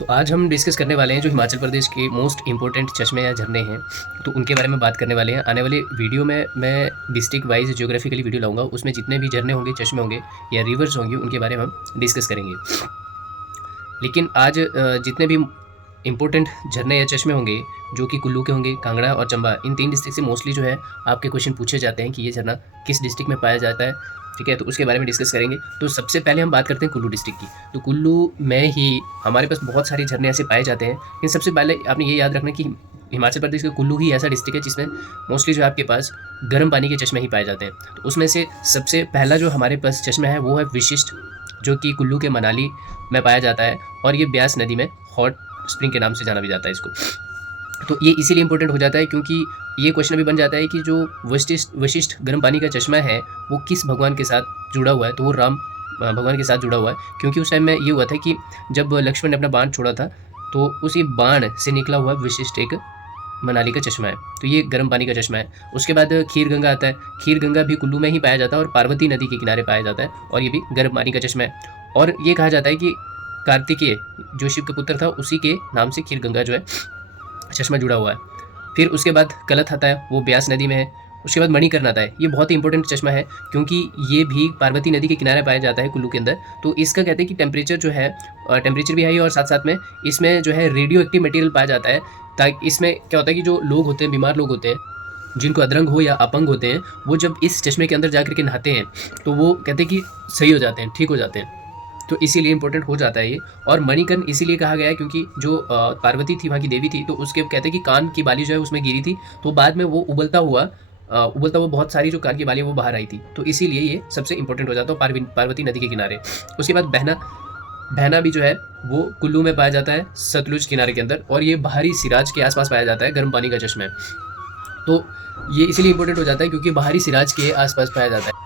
तो आज हम डिस्कस करने वाले हैं जो हिमाचल प्रदेश के मोस्ट इम्पोर्टेंट चश्मे या झरने हैं, तो उनके बारे में बात करने वाले हैं। आने वाले वीडियो में मैं डिस्ट्रिक्ट वाइज जियोग्राफिकली वीडियो लाऊंगा, उसमें जितने भी झरने होंगे, चश्मे होंगे या रिवर्स होंगे, उनके बारे में हम डिस्कस करेंगे। लेकिन आज जितने भी इम्पोर्टेंट झरने या चश्मे होंगे जो कि कुल्लू के होंगे, कांगड़ा और चंबा, इन 3 डिस्ट्रिक्ट से मोस्टली जो है आपके क्वेश्चन पूछे जाते हैं कि ये झरना किस डिस्ट्रिक्ट में पाया जाता है। ठीक है, तो उसके बारे में डिस्कस करेंगे। तो सबसे पहले हम बात करते हैं कुल्लू डिस्ट्रिक्ट की। तो कुल्लू में ही हमारे पास बहुत सारे झरने ऐसे पाए जाते हैं। इन सबसे पहले आपने ये याद रखना कि हिमाचल प्रदेश का कुल्लू ही ऐसा डिस्ट्रिक्ट है जिसमें मोस्टली जो आपके पास गर्म पानी के चश्मे ही पाए जाते हैं। तो उसमें से सबसे पहला जो हमारे पास चश्मा है वो है वशिष्ठ, जो कि कुल्लू के मनाली में पाया जाता है और ये ब्यास नदी में हॉट स्प्रिंग के नाम से जाना भी जाता है इसको। तो ये इसीलिए इंपॉर्टेंट हो जाता है क्योंकि ये क्वेश्चन भी बन जाता है कि जो वशिष्ठ गर्म पानी का चश्मा है वो किस भगवान के साथ जुड़ा हुआ है। तो वो राम भगवान के साथ जुड़ा हुआ है, क्योंकि उस टाइम में ये हुआ था कि जब लक्ष्मण ने अपना बाण छोड़ा था तो उसी बाण से निकला हुआ वशिष्ठ एक मनाली का चश्मा है। तो ये गर्म पानी का चश्मा है। उसके बाद खीर गंगा आता है। खीर गंगा भी कुल्लू में ही पाया जाता है और पार्वती नदी के किनारे पाया जाता है और ये भी गर्म पानी का चश्मा है। और ये कहा जाता है कि कार्तिकेय जो शिव के पुत्र था उसी के नाम से खीर गंगा जो है चश्मा जुड़ा हुआ है। फिर उसके बाद कलथ आता है, वो ब्यास नदी में है। उसके बाद मणिकर्ण आता है। ये बहुत ही इंपॉर्टेंट चश्मा है क्योंकि ये भी पार्वती नदी के किनारे पाया जाता है कुल्लू के अंदर। तो इसका कहते हैं कि टेम्परेचर जो है, टेम्परेचर भी हाई और साथ साथ में इसमें जो है रेडियो एक्टिव मटेरियल पाया जाता है। ताकि इसमें क्या होता है कि जो लोग होते हैं, बीमार लोग होते हैं, जिनको अधरंग हो या अपंग होते हैं, वो जब इस चश्मे के अंदर जाकर के नहाते हैं तो वो कहते हैं कि सही हो जाते हैं, ठीक हो जाते हैं। तो इसीलिए इंपॉर्टेंट हो जाता है ये। और मणिकर्ण इसीलिए कहा गया है क्योंकि जो पार्वती थी, वहाँ की देवी थी, तो उसके कहते हैं कि कान की बाली जो है उसमें गिरी थी, तो बाद में वो उबलता हुआ बहुत सारी जो कान की बाली वो बाहर आई थी। तो इसीलिए ये सबसे इंपॉर्टेंट हो जाता है पार्वती नदी के किनारे। उसके बाद बहना, बहना भी जो है वो कुल्लू में पाया जाता है सतलुज किनारे के अंदर, और ये बाहरी सिराज के आसपास पाया जाता है, गर्म पानी का चश्मा है। तो ये इसीलिए इंपॉर्टेंट हो जाता है क्योंकि बाहरी सिराज के आसपास पाया जाता है।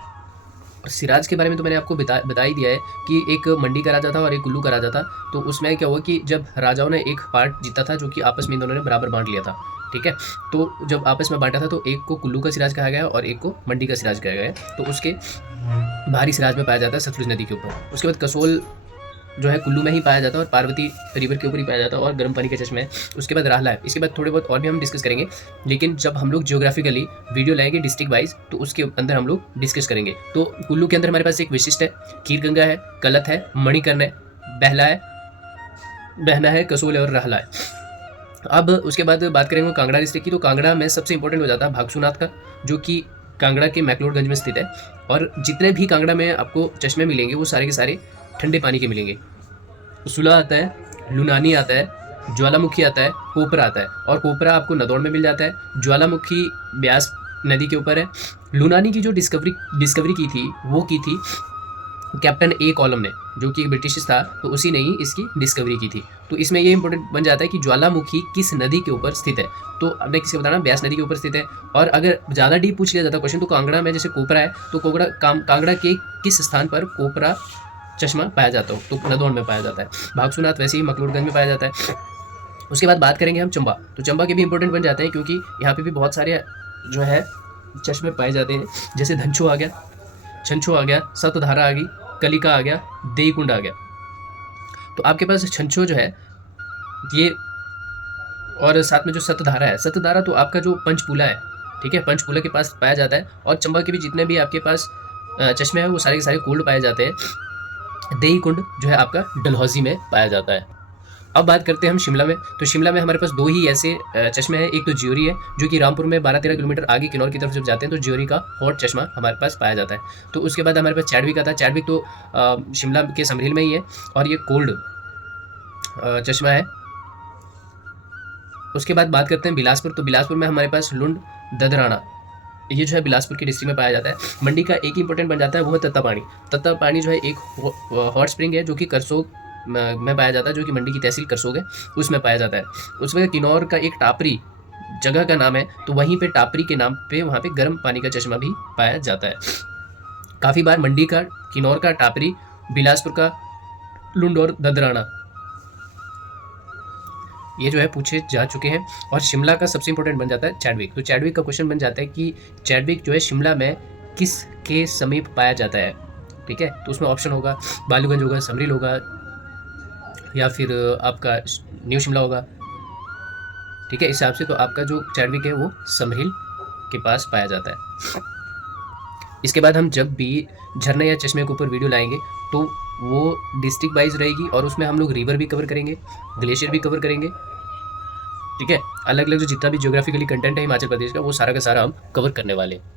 सिराज के बारे में तो मैंने आपको बता ही दिया है कि एक मंडी का राजा था और एक कुल्लू का राजा था। तो उसमें क्या हुआ कि जब राजाओं ने एक पार्ट जीता था जो कि आपस में इन दोनों ने बराबर बांट लिया था। ठीक है, तो जब आपस में बांटा था तो एक को कुल्लू का सिराज कहा गया और एक को मंडी का सिराज कहा गया। तो उसके बाहरी सिराज में पाया जाता है सतलुज नदी के ऊपर। उसके बाद कसोल जो है कुल्लू में ही पाया जाता है और पार्वती रिवर के ऊपर ही पाया जाता है और गर्म पानी के चश्मे है। उसके बाद राहला है। इसके बाद थोड़े बहुत और भी हम डिस्कस करेंगे, लेकिन जब हम लोग जियोग्राफिकली वीडियो लाएंगे डिस्ट्रिक्ट वाइज तो उसके अंदर हम लोग डिस्कस करेंगे। तो कुल्लू के अंदर हमारे पास एक विशिष्ट है, खीर गंगा है, कलथ है, मणिकर्ण है, बहला है, बहना है, कसोल है और राहला है। अब उसके बाद बात करेंगे कांगड़ा डिस्ट्रिक्ट की। तो कांगड़ा में सबसे इंपॉर्टेंट हो जाता है भागसूनाथ का, जो कि कांगड़ा के मैक्लोडगंज में स्थित है। और जितने भी कांगड़ा में आपको चश्मे मिलेंगे वो सारे के सारे ठंडे पानी के मिलेंगे। सुला आता है, लुनानी आता है, ज्वालामुखी आता है, कोपरा आता है। और कोपरा आपको नदौड़ में मिल जाता है। ज्वालामुखी ब्यास नदी के ऊपर है। लुनानी की जो डिस्कवरी की थी वो की थी कैप्टन ए कॉलम ने, जो कि एक ब्रिटिश था, तो उसी ने ही इसकी डिस्कवरी की थी। तो इसमें ये इंपॉर्टेंट बन जाता है कि ज्वालामुखी किस नदी के ऊपर स्थित है। तो आपने किसी को बताना ब्यास नदी के ऊपर स्थित है। और अगर ज़्यादा डीप पूछ लिया जाता क्वेश्चन तो कांगड़ा में जैसे कोपरा है, तो कांगड़ा के किस स्थान पर कोपरा चश्मा पाया जाता हो, तो नदौड़ में पाया जाता है। भागसूनाथ वैसे ही मकलोडगंज में पाया जाता है। उसके बाद बात करेंगे हम चंबा। तो चंबा के भी इंपॉर्टेंट बन जाते हैं क्योंकि यहाँ पे भी बहुत सारे जो है चश्मे पाए जाते हैं। जैसे धनछो आ गया, छंछो आ गया, सतधारा आ गई, कलिका आ गया, देईकुंड आ गया। तो आपके पास छंछो जो है ये, और साथ में जो सतधारा है, सतधारा तो आपका जो पंचपूला है, ठीक है, पंचपूला के पास पाया जाता है। और चंबा के भी जितने भी आपके पास चश्मे हैं वो सारे के सारे कोल्ड पाए जाते हैं। देईकुंड जो है आपका डलहौजी में पाया जाता है। अब बात करते हैं हम शिमला में। तो शिमला में हमारे पास 2 ही ऐसे चश्मे हैं। एक तो ज्योरी है जो कि रामपुर में 12-13 किलोमीटर आगे किन्नौर की तरफ जब जाते हैं तो ज्योरी का हॉट चश्मा हमारे पास पाया जाता है। तो उसके बाद हमारे पास चैडविक आता है। चैडविक तो शिमला के समरील में ही है और ये कोल्ड चश्मा है। उसके बाद बात करते हैं बिलासपुर। तो बिलासपुर में हमारे पास लुंड ददराना, ये जो है बिलासपुर की डिस्ट्रिक्ट में पाया जाता है। मंडी का एक इंपॉर्टेंट बन जाता है, वो है तत्तापानी। तत्तापानी जो है एक हॉट स्प्रिंग है जो कि करसोग में पाया जाता है, जो कि मंडी की तहसील करसोग है, उसमें पाया जाता है। उसमें किन्नौर का एक टापरी जगह का नाम है, तो वहीं पे टापरी के नाम पे वहाँ पे गर्म पानी का चश्मा भी पाया जाता है। काफ़ी बार मंडी का, किन्नौर का टापरी, बिलासपुर का लुंड और ददराना ये जो है पूछे जा चुके हैं। और शिमला का सबसे इंपॉर्टेंट बन जाता है चैडविक। तो चैडविक का क्वेश्चन बन जाता है कि चैडविक जो है शिमला में किस के समीप पाया जाता है। ठीक है, तो उसमें ऑप्शन होगा बालूगंज होगा, समरील होगा, या फिर आपका न्यू शिमला होगा, ठीक है। इस हिसाब से तो आपका जो चैडविक है वो समरहिल के पास पाया जाता है। इसके बाद हम जब भी झरने या चश्मे के ऊपर वीडियो लाएंगे तो वो डिस्ट्रिक्ट वाइज रहेगी और उसमें हम लोग रिवर भी कवर करेंगे, ग्लेशियर भी कवर करेंगे, ठीक है। अलग अलग जो जितना भी ज्योग्राफिकली कंटेंट है हिमाचल प्रदेश का वो सारा का सारा हम कवर करने वाले हैं।